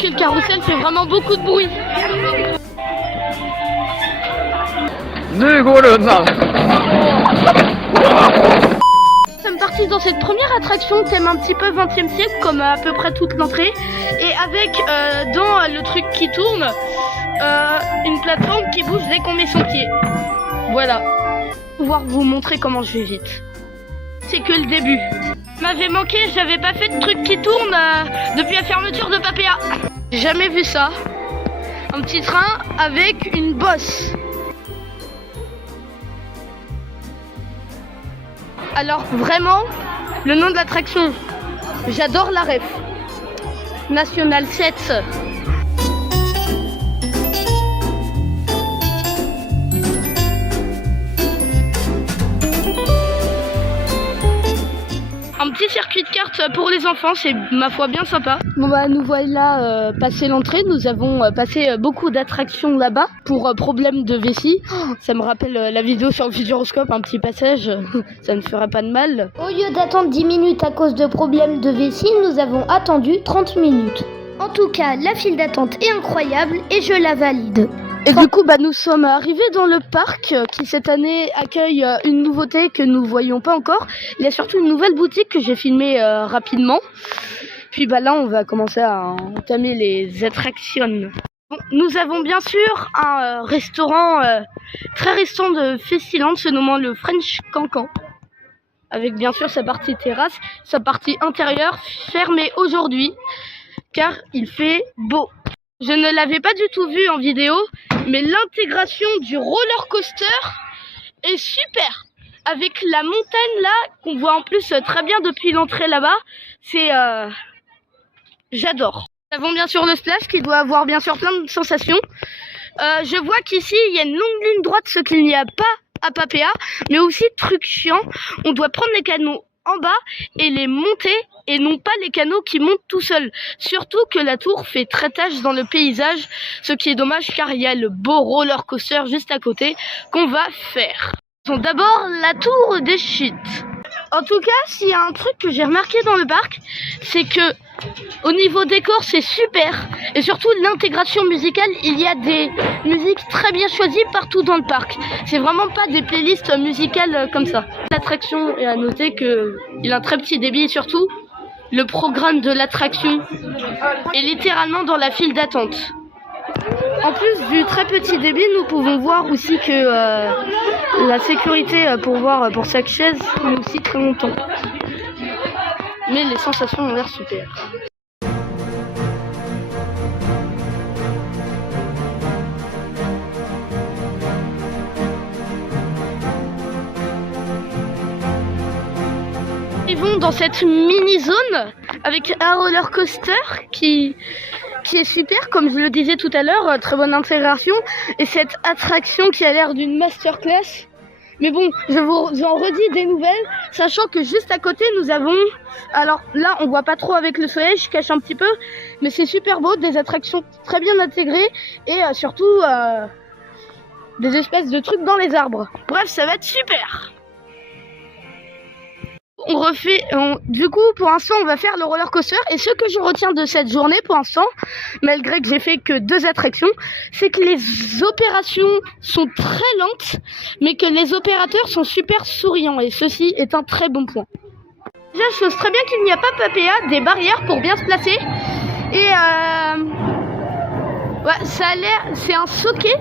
Que le carrousel fait vraiment beaucoup de bruit. Nous sommes partis dans cette première attraction thème un petit peu 20e siècle comme à peu près toute l'entrée et avec dans le truc qui tourne une plateforme qui bouge dès qu'on met son pied. Voilà. Pouvoir vous montrer comment je vais vite. C'est que le début. M'avait manqué, j'avais pas fait de truc qui tourne depuis la fermeture de Papéa. J'ai jamais vu ça. Un petit train avec une bosse. Alors vraiment, le nom de l'attraction, j'adore la ref. National 7. Un petit circuit de cartes pour les enfants, c'est ma foi bien sympa. Bon bah nous voilà passé l'entrée, nous avons passé beaucoup d'attractions là-bas pour problème de vessie. Oh, ça me rappelle la vidéo sur le Futuroscope, un petit passage, ça ne ferait pas de mal. Au lieu d'attendre 10 minutes à cause de problèmes de vessie, nous avons attendu 30 minutes. En tout cas, la file d'attente est incroyable et je la valide. Et du coup, bah, nous sommes arrivés dans le parc qui cette année accueille une nouveauté que nous voyons pas encore. Il y a surtout une nouvelle boutique que j'ai filmée rapidement. Puis bah, là, on va commencer à entamer les attractions. Bon, nous avons bien sûr un restaurant très récent de Festiland se nommant le French Cancan. Avec bien sûr sa partie terrasse, sa partie intérieure fermée aujourd'hui car il fait beau. Je ne l'avais pas du tout vu en vidéo, mais l'intégration du roller coaster est super. Avec la montagne là, qu'on voit en plus très bien depuis l'entrée là-bas, c'est... j'adore. Nous avons bien sûr le splash qui doit avoir bien sûr plein de sensations. Je vois qu'ici il y a une longue ligne droite, ce qu'il n'y a pas à Papéa, mais aussi truc chiant, on doit prendre les canaux en bas et les monter et non pas les canaux qui montent tout seuls. Surtout que la tour fait très tache dans le paysage, ce qui est dommage car il y a le beau roller coaster juste à côté qu'on va faire. D'abord la tour des chutes. En tout cas, s'il y a un truc que j'ai remarqué dans le parc, c'est que au niveau décor, c'est super. Et surtout l'intégration musicale, il y a des musiques très bien choisies partout dans le parc. C'est vraiment pas des playlists musicales comme ça. L'attraction est à noter qu'il a un très petit débit et surtout, le programme de l'attraction est littéralement dans la file d'attente. En plus du très petit débit, nous pouvons voir aussi que la sécurité pour chaque chaise est aussi très longtemps. Mais les sensations ont l'air super. Ils vont dans cette mini-zone avec un roller coaster qui est super, comme je le disais tout à l'heure, très bonne intégration, et cette attraction qui a l'air d'une masterclass. Mais bon, j'en redis des nouvelles, sachant que juste à côté nous avons, alors là on voit pas trop avec le soleil, je cache un petit peu, mais c'est super beau, des attractions très bien intégrées et surtout des espèces de trucs dans les arbres. Bref, ça va être super. Du coup, pour l'instant, on va faire le roller coaster. Et ce que je retiens de cette journée, pour l'instant, malgré que j'ai fait que 2 attractions, c'est que les opérations sont très lentes, mais que les opérateurs sont super souriants. Et ceci est un très bon point. Déjà, je chose très bien qu'il n'y a pas Papéa des barrières pour bien se placer. Et ouais, ça a l'air, c'est un socket.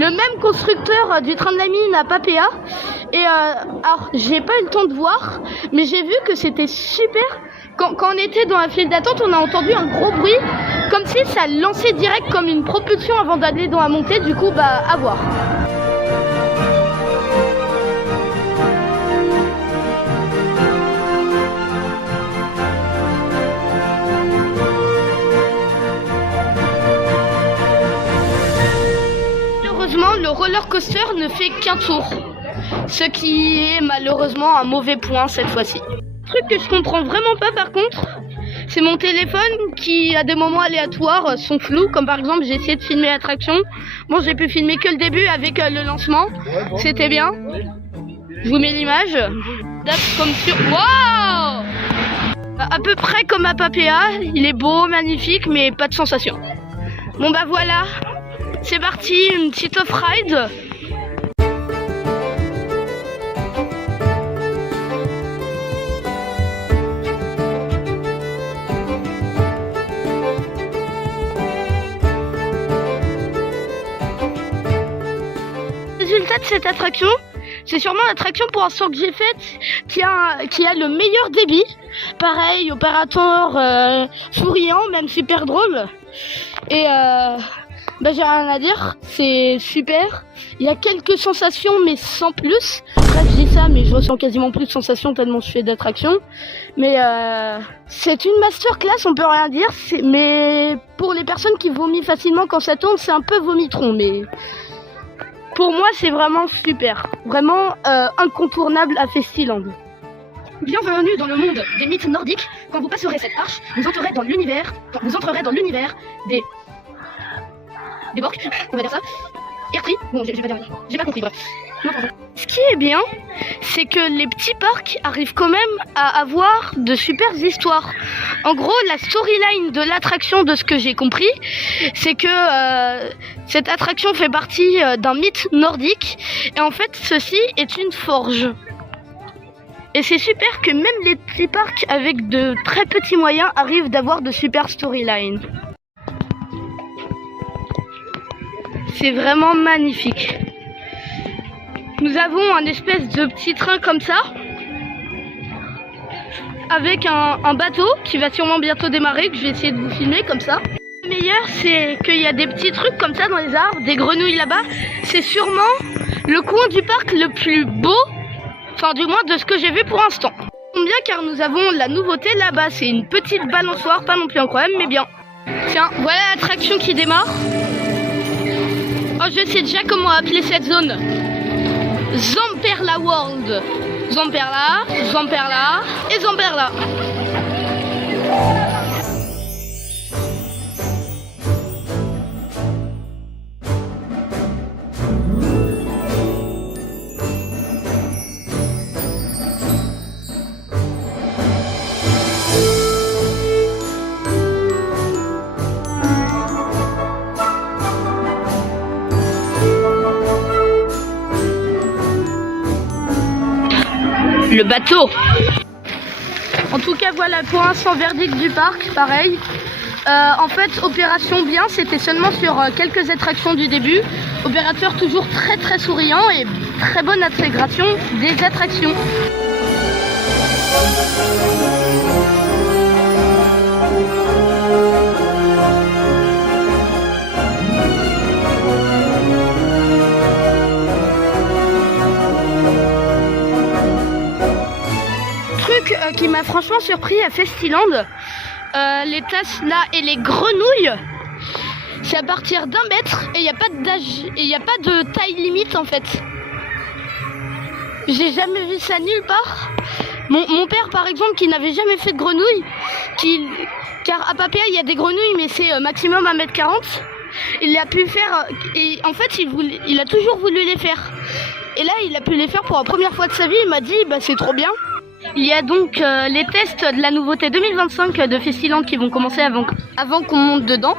Le même constructeur du train de la mine à Papéa. Et alors, j'ai pas eu le temps de voir, mais j'ai vu que c'était super. Quand on était dans la file d'attente, on a entendu un gros bruit, comme si ça lançait direct comme une propulsion avant d'aller dans la montée. Du coup, bah, à voir. Le roller coaster ne fait qu'un tour. Ce qui est malheureusement un mauvais point cette fois-ci. Truc que je comprends vraiment pas par contre, c'est mon téléphone qui à des moments aléatoires sont flous, comme par exemple j'ai essayé de filmer l'attraction. Bon, j'ai pu filmer que le début avec le lancement, c'était bien. Je vous mets l'image. Comme sur... Wow, à peu près comme à Papéa, il est beau, magnifique, mais pas de sensation. Bon bah voilà, c'est parti, une petite off-ride. Résultat de cette attraction, c'est sûrement l'attraction pour l'instant que j'ai faite qui a le meilleur débit. Pareil, opérateur souriant, même super drôle. Et j'ai rien à dire, c'est super. Il y a quelques sensations mais sans plus. Bref, je dis ça mais je ressens quasiment plus de sensations tellement je fais d'attractions. Mais c'est une masterclass, on peut rien dire. Mais pour les personnes qui vomissent facilement quand ça tourne, c'est un peu vomitron. Mais pour moi, c'est vraiment super. Vraiment incontournable à Festiland. Bienvenue dans le monde des mythes nordiques. Quand vous passerez cette arche, vous entrerez dans l'univers des borks, on va dire ça. Ertri, bon, j'ai pas compris, bref. Ce qui est bien, c'est que les petits parcs arrivent quand même à avoir de super histoires. En gros, la storyline de l'attraction, de ce que j'ai compris, c'est que cette attraction fait partie d'un mythe nordique. Et en fait, ceci est une forge. Et c'est super que même les petits parcs avec de très petits moyens arrivent d'avoir de super storylines. C'est vraiment magnifique. Nous avons un espèce de petit train comme ça, avec un bateau qui va sûrement bientôt démarrer, que je vais essayer de vous filmer comme ça. Le meilleur, c'est qu'il y a des petits trucs comme ça dans les arbres, des grenouilles là-bas. C'est sûrement le coin du parc le plus beau, enfin du moins de ce que j'ai vu pour l'instant. Bien car nous avons la nouveauté là-bas, c'est une petite balançoire, pas non plus incroyable, mais bien. Tiens, voilà l'attraction qui démarre. Oh, je sais déjà comment appeler cette zone. Zamperla World. Zamperla, Zamperla et Zamperla. Le bateau. En tout cas, voilà pour l'instant verdict du parc, pareil. En fait, opération bien, c'était seulement sur quelques attractions du début. Opérateur toujours très souriant et très bonne intégration des attractions. Qui m'a franchement surpris à Festiland, les tasses là et les grenouilles, c'est à partir d'1 mètre et il n'y a pas d'âge et il n'y a pas de taille limite en fait. J'ai jamais vu ça nulle part. Mon père par exemple qui n'avait jamais fait de grenouilles, car à Papéa il y a des grenouilles mais c'est maximum 1m40, il a pu faire et en fait il a toujours voulu les faire. Et là il a pu les faire pour la première fois de sa vie, il m'a dit bah c'est trop bien. Il y a donc les tests de la nouveauté 2025 de Festiland qui vont commencer avant qu'on monte dedans.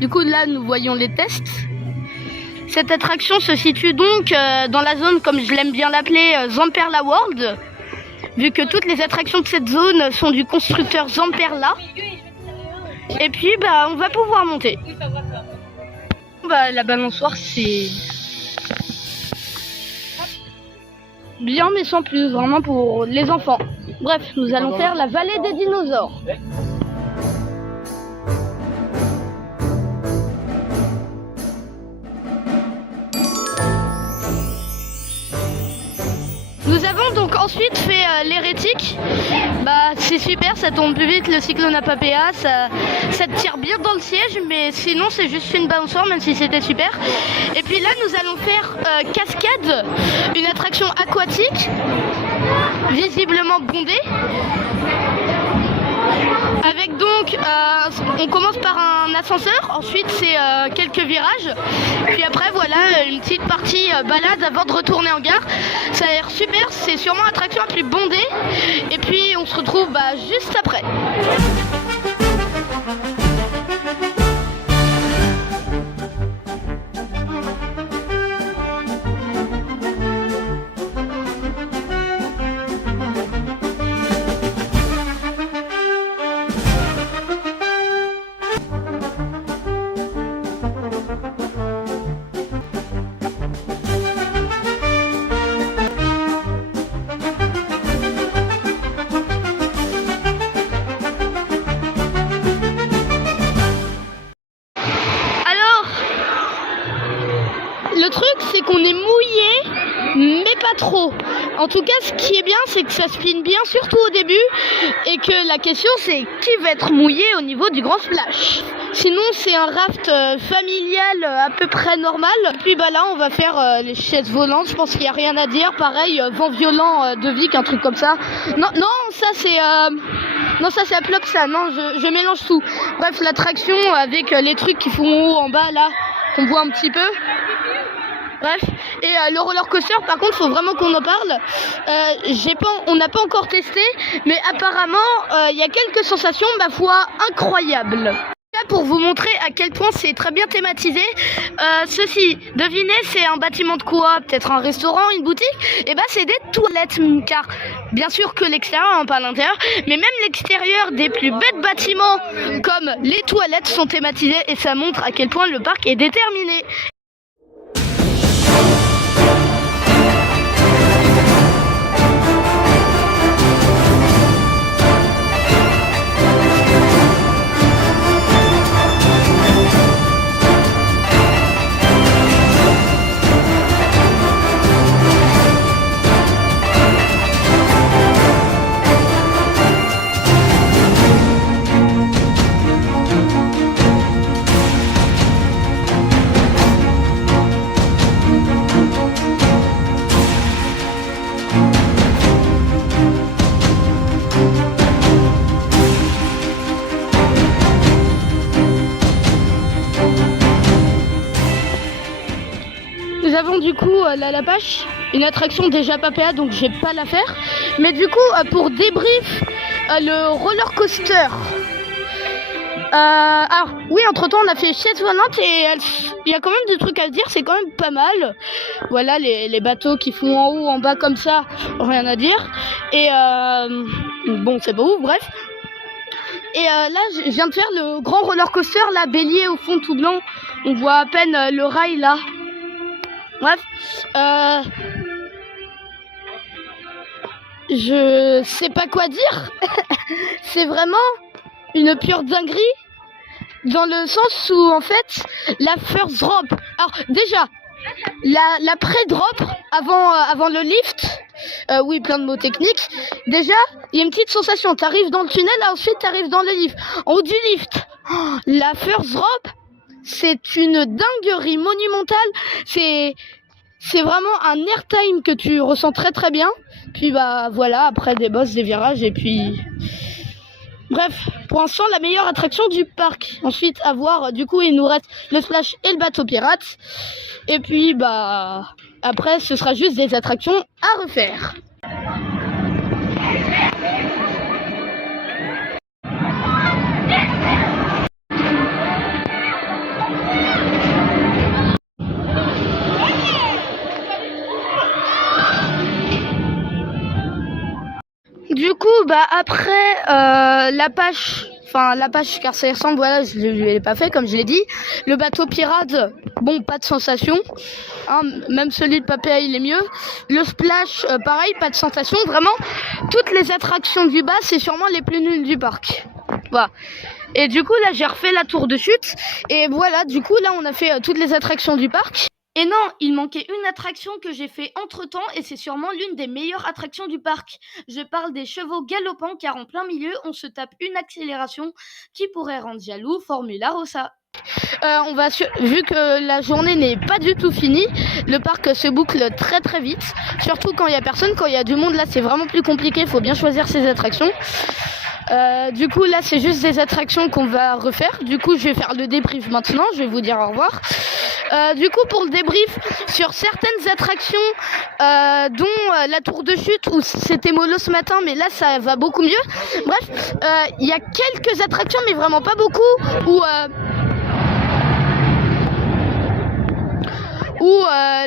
Du coup là nous voyons les tests. Cette attraction se situe donc dans la zone, comme je l'aime bien l'appeler, Zamperla World. Vu que toutes les attractions de cette zone sont du constructeur Zamperla. Et puis bah on va pouvoir monter. Bah la balançoire c'est bien mais sans plus, vraiment pour les enfants. Bref, nous allons faire la vallée des dinosaures. Nous avons donc ensuite fait l'hérétique. Bah c'est super, ça tombe plus vite, le cyclone à Papéa, ça te tire bien dans le siège, mais sinon c'est juste une balançoire, même si c'était super. Et puis là nous allons faire Cascade, une attraction aquatique, visiblement bondée. Avec donc, on commence par un ascenseur, ensuite c'est quelques virages, puis après voilà une petite partie balade avant de retourner en gare. Ça a l'air super, c'est sûrement l'attraction la plus bondée, et puis on se retrouve juste après. Le truc c'est qu'on est mouillé mais pas trop. En tout cas ce qui est bien c'est que ça spinne bien surtout au début et que la question c'est qui va être mouillé au niveau du grand splash. Sinon c'est un raft familial à peu près normal. Puis là on va faire les chaises volantes, je pense qu'il n'y a rien à dire. Pareil, vent violent de Vic, un truc comme ça. Non ça c'est... Non ça c'est Aploxa, non je mélange tout. Bref l'attraction avec les trucs qui font en haut en bas là, qu'on voit un petit peu. Bref, et le roller coaster par contre faut vraiment qu'on en parle. On n'a pas encore testé, mais apparemment il y a quelques sensations ma foi incroyables. Là pour vous montrer à quel point c'est très bien thématisé, ceci, devinez c'est un bâtiment de quoi? Peut-être un restaurant, une boutique? Et c'est des toilettes, car bien sûr que l'extérieur, pas l'intérieur, mais même l'extérieur des plus bêtes bâtiments comme les toilettes sont thématisés et ça montre à quel point le parc est déterminé. Nous avons du coup la Lapache, une attraction déjà Papéa donc j'ai pas la faire. Mais du coup pour débrief, le roller coaster. Alors oui, entre temps on a fait chaise volante et il y a quand même des trucs à dire, c'est quand même pas mal. Voilà les bateaux qui font en haut, en bas comme ça, rien à dire. Et bon c'est pas ouf, bref. Et là je viens de faire le grand roller coaster, là, bélier au fond tout blanc. On voit à peine le rail là. Bref, je sais pas quoi dire. C'est vraiment une pure dinguerie dans le sens où en fait la first drop. Alors déjà la pré-drop avant le lift. Oui, plein de mots techniques. Déjà, il y a une petite sensation. T'arrives dans le tunnel, ensuite t'arrives dans le lift. En haut du lift, la first drop. C'est une dinguerie monumentale, c'est vraiment un airtime que tu ressens très très bien. Puis voilà, après des bosses, des virages et puis... Bref, pour l'instant la meilleure attraction du parc. Ensuite à voir, du coup il nous reste le splash et le bateau pirate. Et puis après ce sera juste des attractions à refaire. Du coup, après l'Apache, car ça y ressemble, voilà, je l'ai pas fait comme je l'ai dit. Le bateau pirate, bon, pas de sensation, hein, même celui de Papéa il est mieux. Le splash, pareil, pas de sensation. Vraiment, toutes les attractions du bas, c'est sûrement les plus nulles du parc. Voilà. Et du coup, là, j'ai refait la tour de chute. Et voilà, du coup, là, on a fait toutes les attractions du parc. Et non, il manquait une attraction que j'ai fait entre-temps et c'est sûrement l'une des meilleures attractions du parc. Je parle des chevaux galopants car en plein milieu, on se tape une accélération qui pourrait rendre jaloux Formula Rossa. Vu que la journée n'est pas du tout finie, le parc se boucle très très vite, surtout quand il y a personne. Quand il y a du monde, là c'est vraiment plus compliqué, il faut bien choisir ses attractions. Du coup là c'est juste des attractions qu'on va refaire. Du coup je vais faire le débrief maintenant, je vais vous dire au revoir. Du coup pour le débrief sur certaines attractions dont la tour de chute où c'était mollo ce matin, mais là ça va beaucoup mieux. Bref, il y a quelques attractions mais vraiment pas beaucoup où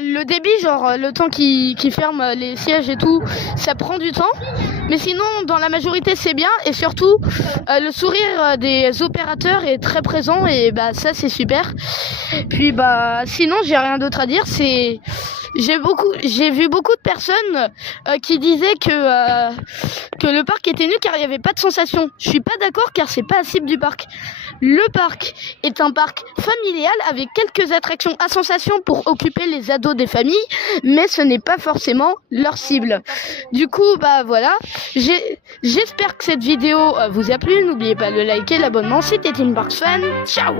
le débit, genre le temps qui ferme les sièges et tout, ça prend du temps. Mais sinon, dans la majorité, c'est bien. Et surtout, le sourire des opérateurs est très présent. Et bah ça, c'est super. Puis bah sinon, j'ai rien d'autre à dire. J'ai vu beaucoup de personnes qui disaient que le parc était nul car il n'y avait pas de sensation. Je suis pas d'accord car c'est pas la cible du parc. Le parc est un parc familial avec quelques attractions à sensation pour occuper les ados des familles, mais ce n'est pas forcément leur cible. Du coup, bah voilà. J'espère que cette vidéo vous a plu. N'oubliez pas de liker, l'abonnement si t'es une Park fan. Ciao!